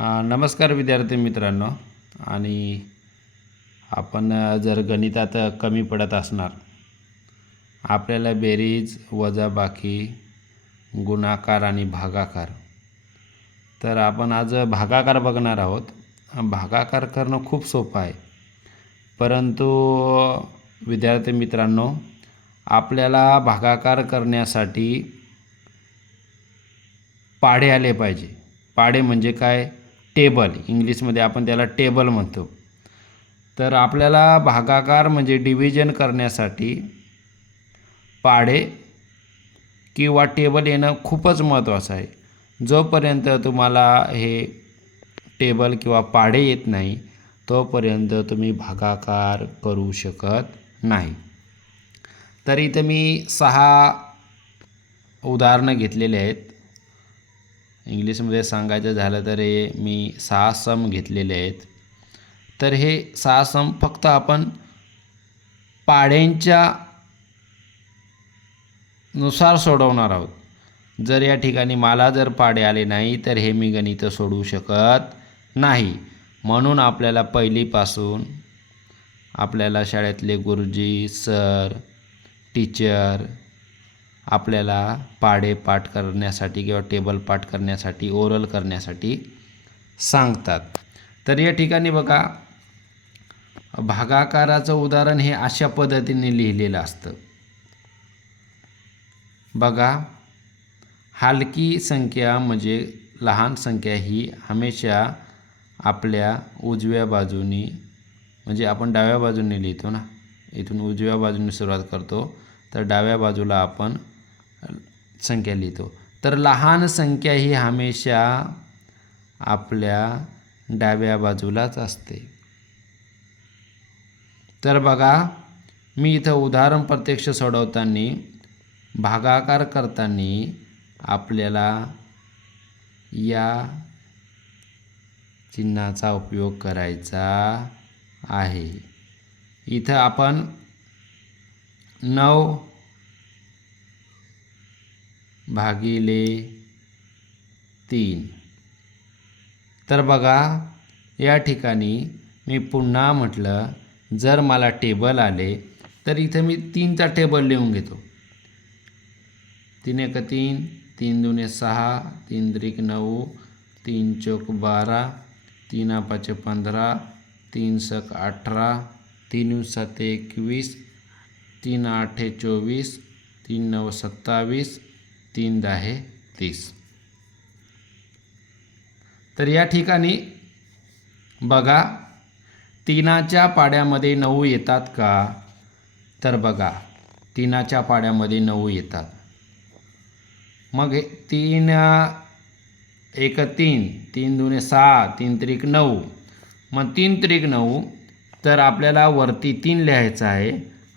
नमस्कार विद्यार्थी मित्रांनो. आणि आपण जर गणितात कमी पडत असणार आपल्याला बेरीज वजाबाकी गुणाकार आणि भागाकार तर आपण आज भागाकार बघणार आहोत. भागाकार करणं खूप सोपं आहे. परंतु विद्यार्थी मित्रांनो आपल्याला भागाकार करण्यासाठी पाढे आले पाहिजे. पाढे म्हणजे काय? टेबल इंग्लिशमध्ये आपण त्याला टेबल म्हणतो. तर आपल्याला भागाकार म्हणजे डिव्हिजन करण्यासाठी पाढे किंवा टेबल येणं खूपच महत्त्वाचं आहे. जोपर्यंत तुम्हाला हे टेबल किंवा पाढे येत नाही तोपर्यंत तुम्ही भागाकार करू शकत नाही. तर इथं मी सहा उदाहरणं घेतलेली आहेत. इंग्लिशमध्ये सांगायचं झालं तर हे मी सहा सम घेतलेले आहेत. तर हे सहा सम फक्त आपण पाढ्यांच्या नुसार सोडवणार आहोत. जर या ठिकाणी मला जर पाढे आले नाही तर हे मी गणित सोडवू शकत नाही. म्हणून आपल्याला पहिलीपासून आपल्याला शाळेतले गुरुजी सर टीचर आपल्याला पाडे पाठ करण्यासाठी किंवा टेबल पाठ करण्यासाठी ओरल करण्यासाठी सांगतात. तर या ठिकाणी बघा भागाकाराचं उदाहरण हे अशा पद्धतीने लिहिलेलं असतं. बघा हलकी संख्या म्हणजे लहान संख्या ही हमेशा आपल्या उजव्या बाजूनी म्हणजे आपण डाव्या बाजूने लिहितो ना इथून उजव्या बाजूने सुरुवात करतो तर डाव्या बाजूला आपण संख्या लिहितो. तर लहान संख्या ही हमेशा आपल्या डाव्या बाजूलाच असते. तर बघा मी इथं उदाहरण प्रत्यक्ष सोडवताना भागाकार करताना आपल्याला या चिन्हाचा उपयोग करायचा आहे. इथं आपण नऊ भागिले तीन. तर बघा या ठिकाणी मी पुन्हा म्हटलं जर मला टेबल आले तर इथं मी तीनचा टेबल लिहून घेतो. तीन एक तीन तीन दुने सहा तीन त्रिक नऊ तीन चौक बारा तीन पाच पंधरा तीन सक अठरा तीन सात एकवीस तीन आठे चोवीस तीन नऊ सत्तावीस तीन दहा तीस. तर या ठिकाणी बघा तीनाच्या पाड्यामध्ये नऊ येतात का? तर बघा तीनाच्या पाड्यामध्ये नऊ येतात. मग हे तीन एक तीन तीन दुने सहा तीन त्रिक नऊ. मग तीन त्रिक नऊ तर आपल्याला वरती तीन लिहायचं आहे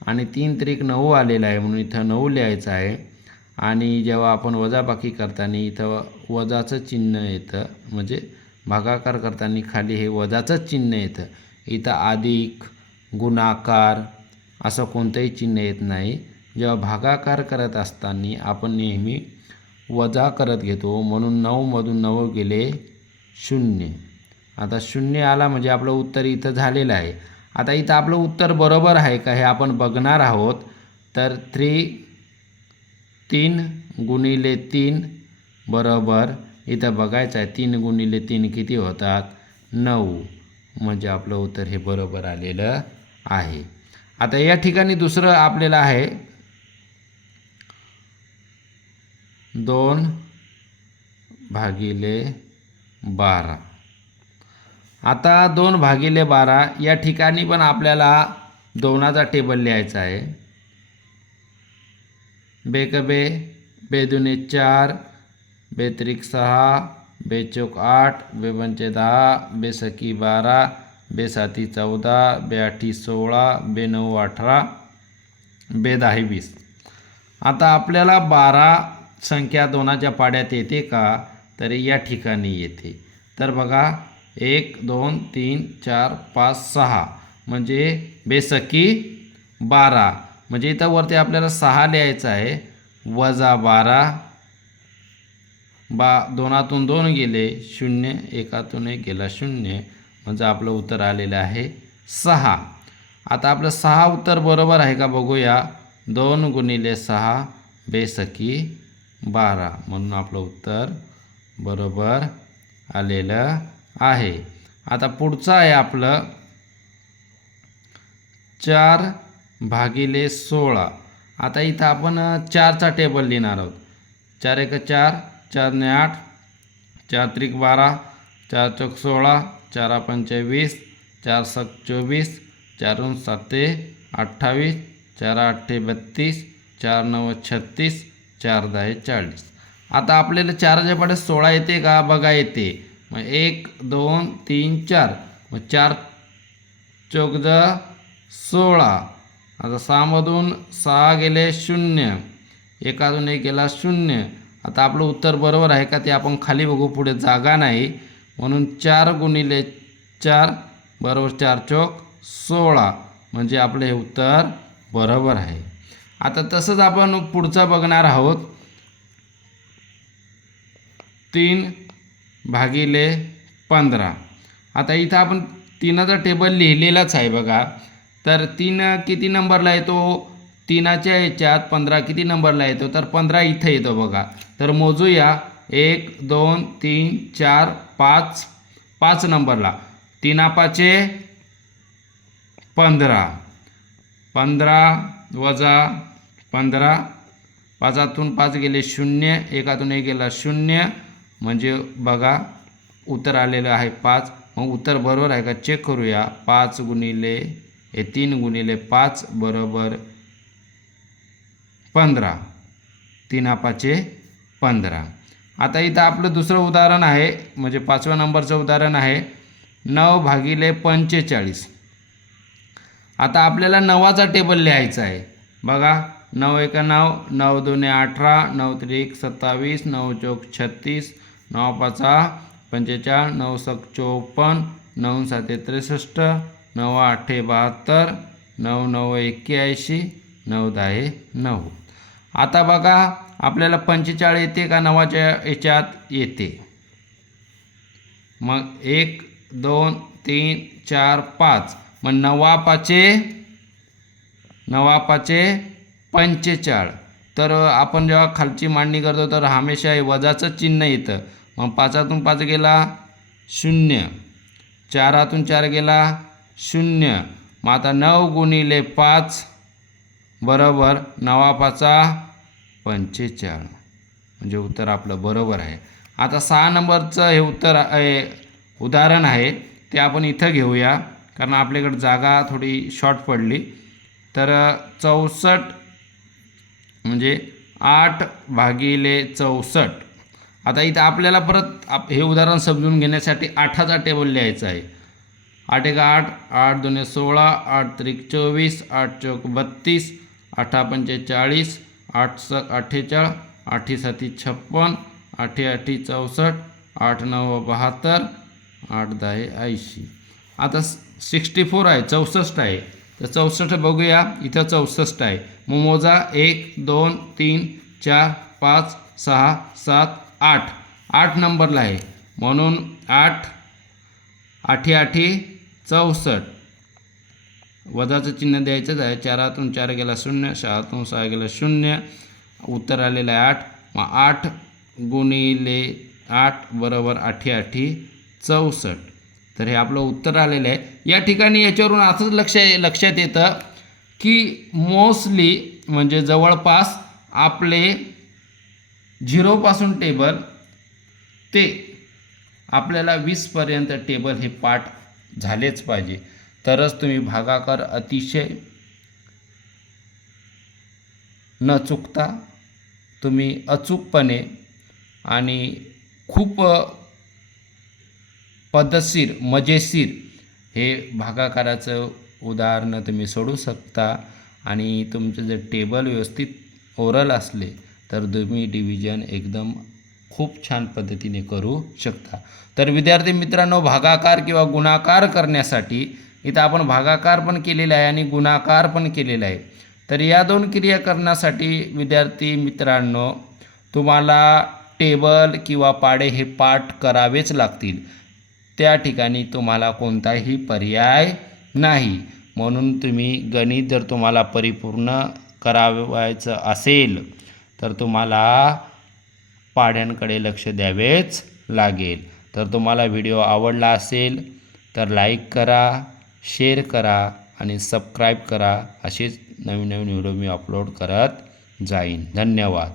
आणि तीन त्रिक नऊ आलेला आहे म्हणून इथं नऊ लिहायचं आहे. आणि जेव्हा आपण वजाबाकी करताना इथं वजाचं चिन्ह येतं म्हणजे भागाकार करताना खाली हे वजाचंच चिन्ह येतं. इथं अधिक गुणाकार असं कोणतंही चिन्ह येत नाही. जेव्हा भागाकार करत असताना आपण नेहमी वजा करत घेतो म्हणून नऊमधून नऊ गेले शून्य. आता शून्य आला म्हणजे आपलं उत्तर इथं झालेलं आहे. आता इथं आपलं उत्तर बरोबर आहे का हे आपण बघणार आहोत. तर थ्री तीन गुणिले तीन बरोबर इथं बघायचं आहे तीन गुणिले तीन किती होतात? नऊ. म्हणजे आपलं उत्तर हे बरोबर आलेलं आहे. आता या ठिकाणी दुसरं आपल्याला आहे. दोन भागिले बारा. आता दोन भागिले बारा या ठिकाणी पण आपल्याला दोनाचा टेबल लिहायचा आहे. बेकबे बेदुने चार बेत्रिक सहा बेचोक आठ बेपंचे दहा बेसकी बारा बेसाती चौदा बेआठी सोळा बेनऊ अठरा बेदाही वीस. आता आपल्याला बारा संख्या दोनाच्या पाड्यात येते का? तर या ठिकाणी येते. तर बघा एक दोन तीन चार पाच सहा. म्हणजे बेसकी बारा. म्हणजे इथं वरती आपल्याला सहा लिहायचं आहे. वजा बारा. बा दोनातून दोन गेले शून्य एकातून एक गेला शून्य. म्हणजे आपलं उत्तर आलेलं आहे सहा. आता आपलं सहा उत्तर बरोबर आहे का बघूया. दोन गुणिले सहा बेसकी बारा. म्हणून आपलं उत्तर बरोबर आलेलं आहे. आता पुढचं आहे आपलं चार भागिले सोळा. आता इथं आपण चारचा टेबल लिहिणार आहोत. चार एक चार चारने आठ चार त्रिक बारा चार चौक सोळा चार पंचवीस चार सात चोवीस चारून साते अठ्ठावीस चार आठे बत्तीस चार नऊ छत्तीस चार दहा चाळीस. आता आपल्याला चाराच्या पाडे सोळा येते का? बघा येते. मग एक दोन तीन चार. मग चार चौकदा सोळा. आता सहामधून सहा गेले शून्य. एकातून एक गेला शून्य. आता आपलं उत्तर बरोबर आहे का ते आपण खाली बघू पुढे जागा नाही. म्हणून चार गुणिले चार बरोबर चार चौक सोळा. म्हणजे आपलं हे उत्तर बरोबर आहे. आता तसंच आपण पुढचं बघणार आहोत. तीन भागिले पंधरा. आता इथं आपण तीनाचा टेबल लिहिलेलाच आहे बघा. तर तीन किती नंबरला येतो? तीनाच्या याच्यात पंधरा किती नंबरला येतो? तर पंधरा इथं येतो बघा. तर मोजूया. एक दोन तीन चार पाच पाच नंबरला तीनापाचे पंधरा. पंधरा वजा पंधरा पाचातून पाच गेले शून्य एकातून एक गेला शून्य. म्हणजे बघा उत्तर आलेलं आहे पाच. मग उत्तर बरोबर आहे का? चेक करूया. पाच गुणिले हे तीन गुणिले पाच बरोबर पंधरा. तीन आपाचे पंधरा. आता इथं आपलं दुसरं उदाहरण आहे म्हणजे पाचव्या नंबरचं उदाहरण आहे नऊ भागिले पंचेचाळीस. आता आपल्याला नवाचा टेबल लिहायचा आहे. बघा नऊ एका नऊ नऊ दोन्ही अठरा नऊ त्रिक सत्तावीस नऊ चौक छत्तीस नऊ पाचा पंचेचाळ नऊ सक चोपन्न नऊ साते त्रेसष्ट नऊ आठे बहात्तर नऊ नऊ एक्क्याऐंशी नऊ दहा नऊ. आता बघा आपल्याला पंचेचाळ येते का नवाच्या याच्यात येते? मग एक दोन तीन चार पाच. मग नवापाचे नवापाचे पंचेचाळ तर आपण जेव्हा खालची मांडणी करतो तर हमेशा हे वजाचं चिन्ह येतं. मग पाचातून पाच गेला शून्य. चारातून चार गेला शून्य. मग आता नऊ गुणिले पाच बरोबर नवा पंचेचाळीस. म्हणजे उत्तर आपलं बरोबर आहे. आता सहा नंबरचं हे उत्तर आहे उदाहरण आहे ते आपण इथं घेऊया. कारण आपल्याकडे जागा थोडी शॉर्ट पडली. तर चौसष्ट म्हणजे आठ भागिले चौसष्ट. आता इथं आपल्याला परत आप हे उदाहरण समजून घेण्यासाठी आठाचा टेबल लिहायचा आहे. आठ एक आठ आठ दोन्ही सोळा आठ त्रिक चोवीस आठ चौक बत्तीस आठा पंचेचाळीस आठ स अठ्ठेचाळ आठी साती छप्पन आठी आठी चौसष्ट आठ नऊ बहात्तर आठ दहा ऐंशी. आता सिक्स्टी फोर आहे चौसष्ट आहे. तर चौसष्ट बघूया इथं चौसष्ट आहे. मग मोजा एक दोन तीन चार पाच सहा सात आठ. आठ नंबरला आहे. म्हणून आठ आठी आठी चौसष्ट. वजाचं चिन्ह द्यायचंच आहे. चारातून चार गेला शून्य सहातून सहा गेला शून्य. उत्तर आलेलं आहे आठ. मग आठ गुणिले आठ बरोबर आठी आठी चौसष्ट. तर हे आपलं उत्तर आलेलं आहे. या ठिकाणी याच्यावरून असंच लक्ष लक्षात येतं की मोस्टली म्हणजे जवळपास आपले झिरोपासून टेबल ते आपल्याला वीसपर्यंत टेबल हे पाठ झालेच पाहिजे. तरच तुम्ही भागाकार अतिशय न चुकता तुम्ही अचूकपणे आणि खूप पद्धतशीर मजेशीर हे भागाकाराचं उदाहरणं तुम्ही सोडू शकता आणि तुमचं जर टेबल व्यवस्थित ओरल असले तर तुम्ही डिव्हिजन एकदम खूप छान पद्धतीने करू शकता. तर विद्यार्थी मित्रांनो भागाकार किंवा गुणाकार करण्यासाठी इथं आपण भागाकार पण केलेला आहे आणि गुणाकार पण केलेला आहे. तर या दोन क्रिया करण्यासाठी विद्यार्थी मित्रांनो तुम्हाला टेबल किंवा पाडे हे पाठ करावेच लागतील. त्या ठिकाणी तुम्हाला कोणताही पर्याय नाही. म्हणून तुम्ही गणित जर तुम्हाला परिपूर्ण करावायचं असेल तर तुम्हाला पाड्यांकडे लक्ष द्यावेच लागेल. तर तुम्हाला व्हिडिओ आवडला असेल तर लाईक करा शेअर करा आणि सबस्क्राईब करा. असेच नवीन नवीन व्हिडिओ मी अपलोड करत जाईन. धन्यवाद.